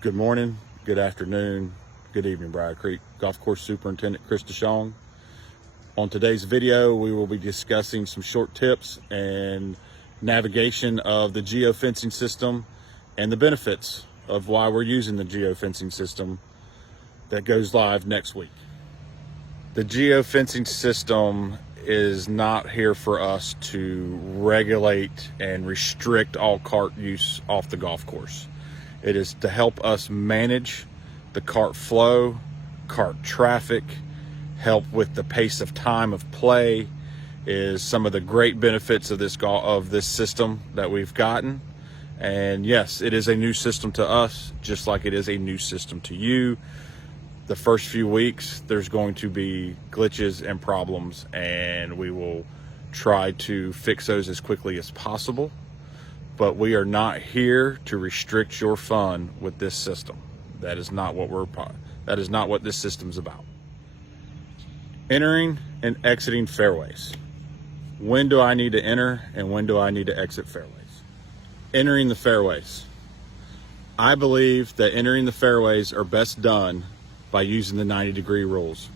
Good morning, good afternoon, good evening, Briar Creek Golf Course Superintendent Chris DeShong. On today's video, we will be discussing some short tips and navigation of the geo-fencing system and the benefits of why we're using the geo-fencing system that goes live next week. The geo-fencing system is not here for us to regulate and restrict all cart use off the golf course. It is to help us manage the cart flow, cart traffic, help with the pace of time of play is some of the great benefits of this system that we've gotten. And yes, it is a new system to us, just like it is a new system to you. The first few weeks, there's going to be glitches and problems, and we will try to fix those as quickly as possible. But we are not here to restrict your fun with this system. That is not what this system is about. Entering and exiting fairways. When do I need to enter and when do I need to exit fairways? Entering the fairways. I believe that entering the fairways are best done by using the 90-degree rules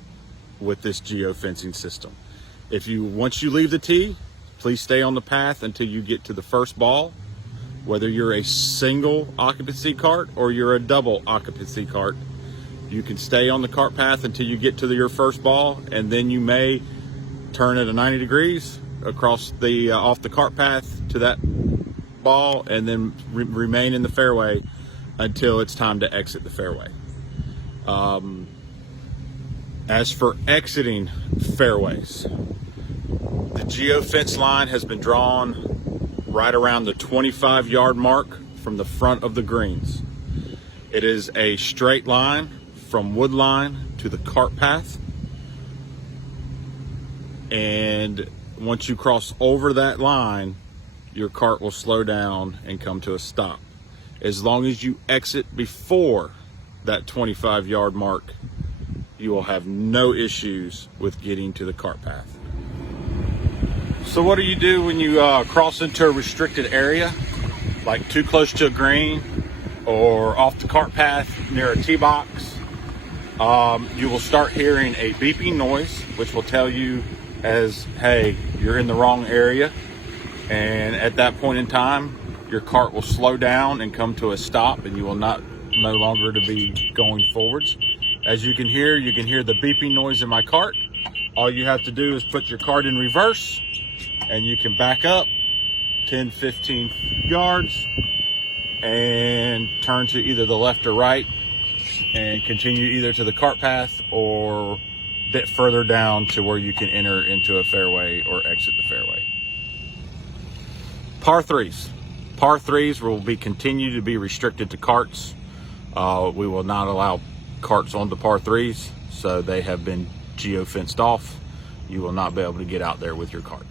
with this geo-fencing system. Once you leave the tee, please stay on the path until you get to the first ball. Whether you're a single occupancy cart or you're a double occupancy cart, you can stay on the cart path until you get to your first ball, and then you may turn it 90 degrees across off the cart path to that ball, and then remain in the fairway until it's time to exit the fairway. As for exiting fairways, the geo-fence line has been drawn right around the 25-yard mark from the front of the greens. It is a straight line from wood line to the cart path. And once you cross over that line, your cart will slow down and come to a stop. As long as you exit before that 25-yard mark, you will have no issues with getting to the cart path. So what do you do when you cross into a restricted area, like too close to a green or off the cart path near a tee box? You will start hearing a beeping noise, which will tell you hey, you're in the wrong area. And at that point in time, your cart will slow down and come to a stop, and you will no longer to be going forwards. As you can hear the beeping noise in my cart. All you have to do is put your cart in reverse, and you can back up 10, 15 yards and turn to either the left or right and continue either to the cart path or a bit further down to where you can enter into a fairway or exit the fairway. Par threes. Par threes will continue to be restricted to carts. We will not allow carts onto par threes, so they have been geo-fenced off. You will not be able to get out there with your cart.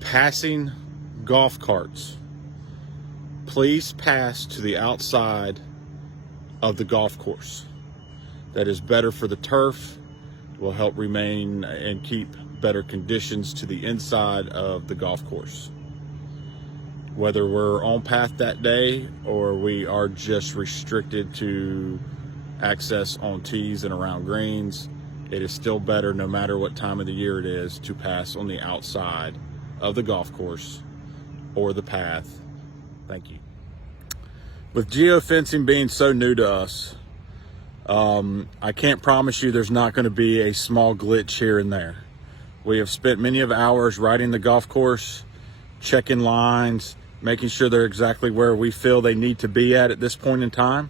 Passing golf carts. Please pass to the outside of the golf course. That is better for the turf, will help remain and keep better conditions to the inside of the golf course. Whether we're on path that day or we are just restricted to access on tees and around greens, it is still better, no matter what time of the year it is, to pass on the outside of the golf course or the path. Thank you. With geo-fencing being so new to us, I can't promise you there's not going to be a small glitch here and there. We have spent many of hours riding the golf course, checking lines, making sure they're exactly where we feel they need to be at this point in time.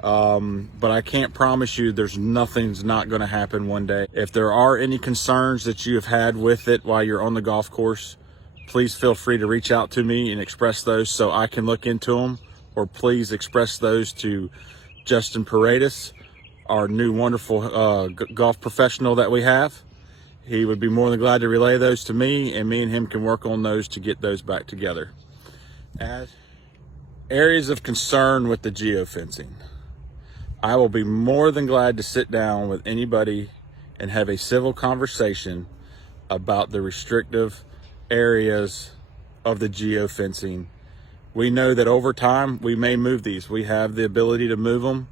But I can't promise you nothing's not going to happen one day. If there are any concerns that you have had with it while you're on the golf course, please feel free to reach out to me and express those so I can look into them, or please express those to Justin Paredes, our new wonderful golf professional that we have. He would be more than glad to relay those to me, and me and him can work on those to get those back together. As areas of concern with the geo-fencing, I will be more than glad to sit down with anybody and have a civil conversation about the restrictive areas of the geo-fencing we know that over time we may move these. We have the ability to move them.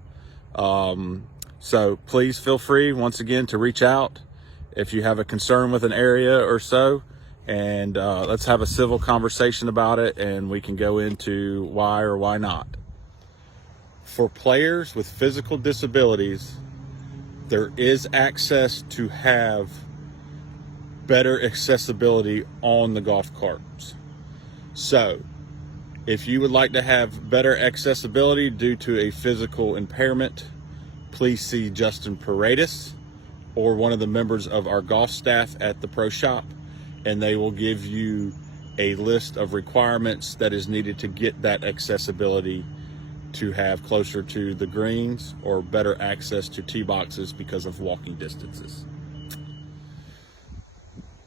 So please feel free once again to reach out if you have a concern with an area or so, and let's have a civil conversation about it, and we can go into why or why not. For players with physical disabilities, there is access to have better accessibility on the golf carts. So if you would like to have better accessibility due to a physical impairment, please see Justin Paredes or one of the members of our golf staff at the pro shop, and they will give you a list of requirements that is needed to get that accessibility to have closer to the greens or better access to tee boxes because of walking distances.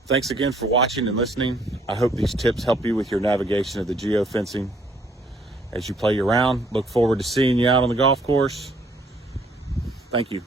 Thanks again for watching and listening. I hope these tips help you with your navigation of the geo-fencing. As you play your round, look forward to seeing you out on the golf course. Thank you.